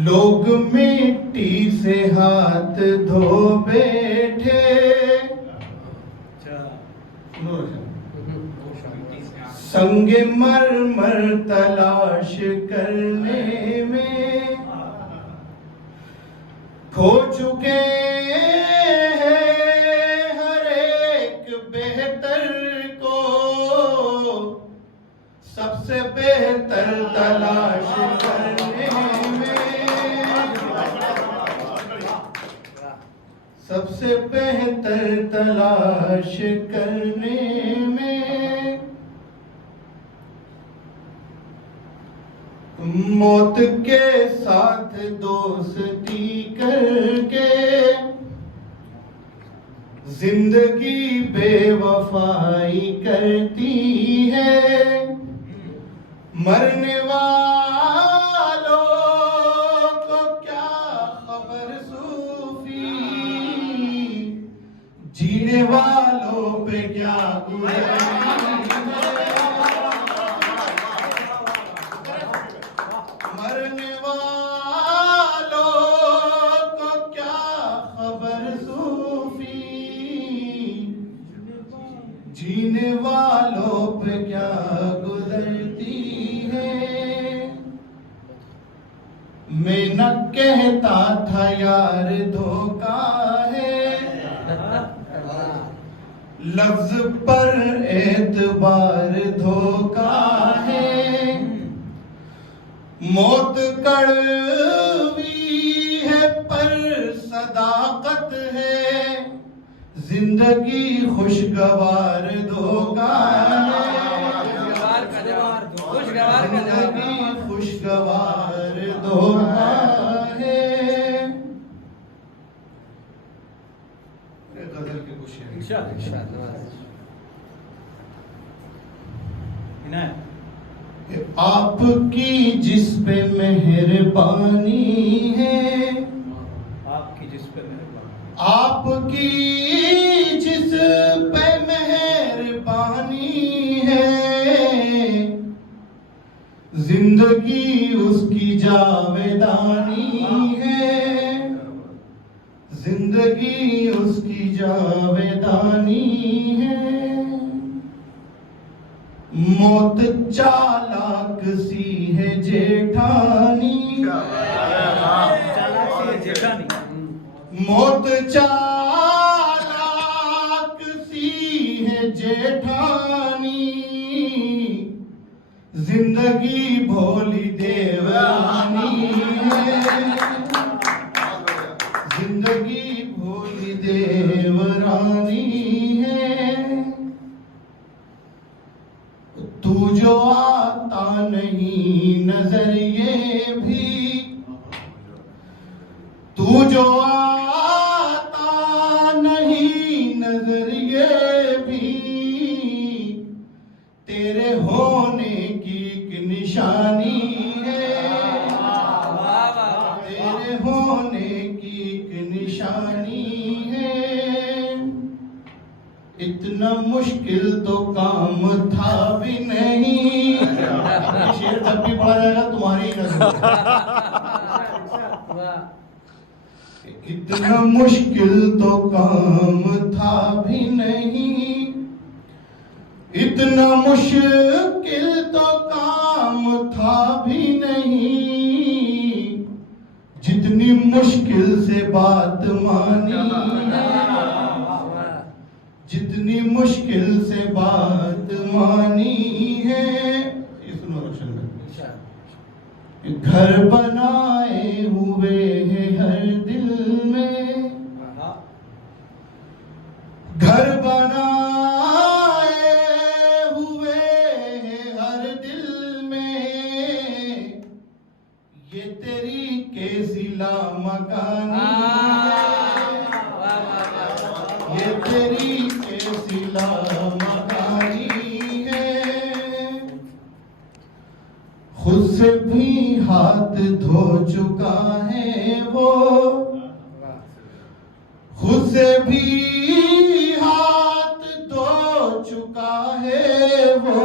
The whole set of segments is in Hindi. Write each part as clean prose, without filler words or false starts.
लोग मिट्टी से हाथ धो बैठे, संगे मरमर तलाश करने में खो चुके हैं हर एक बेहतर को, सबसे बेहतर तलाश करने में, सबसे बेहतर तलाश करने में मौत के साथ दोस्ती करके जिंदगी बेवफाई करती है। मरने वालों को क्या खबर सूफी, जीने वालों पे क्या गुज़री। मरने वालों को क्या खबर सूफी, जीने वालों पे क्या गुजरती है। मैं न कहता था यार धोखा है, लफ्ज पर एतबार धोखा है। मौत कड़वी है पर सदाकत है, जिंदगी खुशगवार धोखा है। जिंदगी खुशगवार धोखा है। गजल के कुछ आपकी जिस पे मेहरबानी है, आपकी जिस पे मेहरबानी, आपकी जिस पे मेहरबानी है, जिंदगी उसकी जावेदानी है, जिंदगी उसकी जावेदानी है। मौत चालाक सी है जेठानी, मौत चालाक सी है जेठानी, जिंदगी भोली देवरानी है, जिंदगी भोली देवरानी है। तू जो आता नहीं नजर ये भी, तू जो आता नहीं नजर ये भी, तेरे होने की एक निशानी है, तेरे होने की एक निशानी है। इतना मुश्किल तो काम था भी नहीं, शेर जब भी पढ़ा जाएगा तुम्हारी नजर। इतना मुश्किल तो काम था भी नहीं, इतना मुश्किल तो काम था भी नहीं, जितनी मुश्किल से बात मानी, जितनी मुश्किल से बात मानी है। सुनो रोशन भाई, घर बनाए हुए हैं हर दिल में, घर बनाए हुए हैं हर दिल में, ये तेरी कैसी लामकानी है, ये तेरी कैसी लामकानी है। खुद से भी हाथ धो चुका है वो, खुद से भी हाथ धो चुका है वो,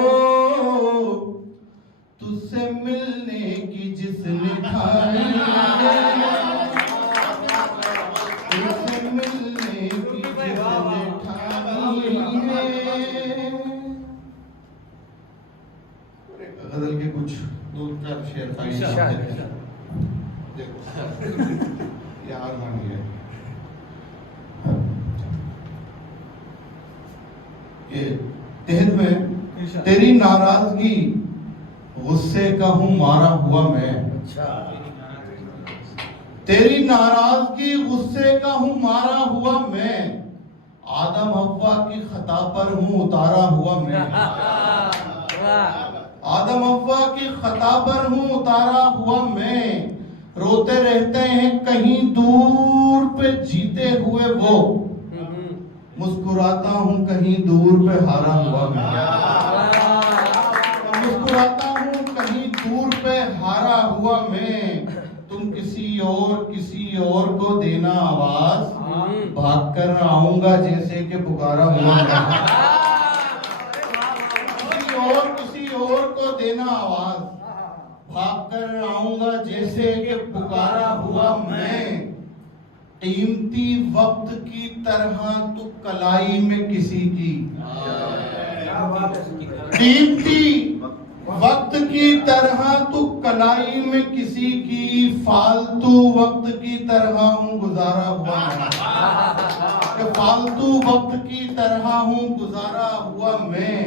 मिलने की जिसने ठानी तुझसे मिलने की जिसने ठानी है। गजल के कुछ 2-4 शेर था देखो यार मानिए कि तहत में तेरी नाराजगी गुस्से का हूं मारा हुआ मैं, तेरी नाराजगी गुस्से का हूं मारा हुआ मैं, आदम हव्वा की खता पर हूं उतारा हुआ मैं, आदम हव्वा की खता पर हूं उतारा हुआ मैं, रोते रहते हैं कहीं दूर पे जीते हुए वो, मुस्कुराता हूं कहीं दूर पे हारा हुआ मैं, मुस्कुराता हूं कहीं दूर पे हारा हुआ मैं, तुम किसी और को देना आवाज, भाग कर आऊंगा जैसे कि पुकारा हुआ मैं, किसी और को देना आवाज, भाग कर आऊंगा जैसे कि पुकारा हुआ मैं, कीमती वक्त की तरह तू कलाई में किसी की, कीमती वक्त की तरह तू कलाई में किसी की, फालतू वक्त की तरह हूँ गुजारा हुआ मैं, फालतू वक्त की तरह हूँ गुजारा हुआ मैं,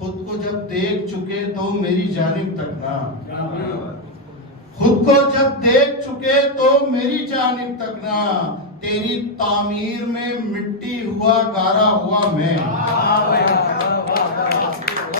खुद को जब देख चुके तो मेरी जानिब तकना, खुद को जब देख चुके तो मेरी जानिब तकना, तेरी तामीर में मिट्टी हुआ गारा हुआ मैं,